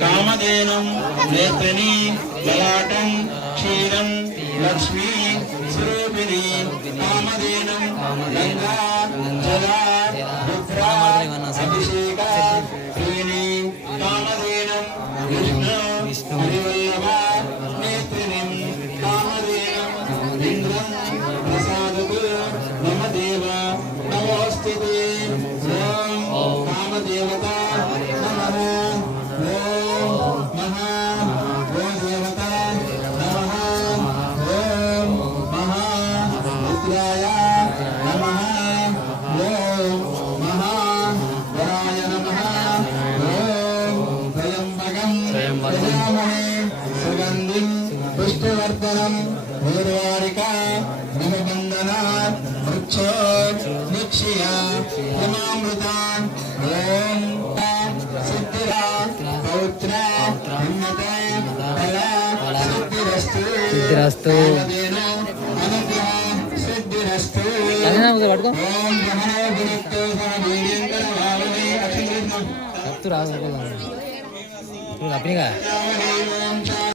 कामधेनुं नेत्रिणी ललाटं क्षीरं लक्ष्मी स्वरूपिणी कामधेनुं गंगा जला रुद्रा अभिषेका त्रीणि कामधेनुं विष्णु हरिवल्लभा नेत्रिणीं कामधेनुं इंद्रं प्रसादतु मम देव नमोस्तुते ओम कामदेवता नमः ओम महादेवता नमः ओम महारुद्राय नमः ओम महावराय नमः ओम त्र्यंबकं यजामहे सुगन्धिं पुष्टिवर्धनम् उर्वारिका निबन्धनात् वृक्षोत् निक्षिया हिमामृतान् ओम सिद्धिरा पौत्र उन्नते फला सिद्धिरस्तु कामधेनु अनुग्रह सिद्धिरस्तु ओम ब्रह्मणो गुरुक्तो समवीर्यंकर भावने अक्षिंद्रम तू राज को तू अपनी का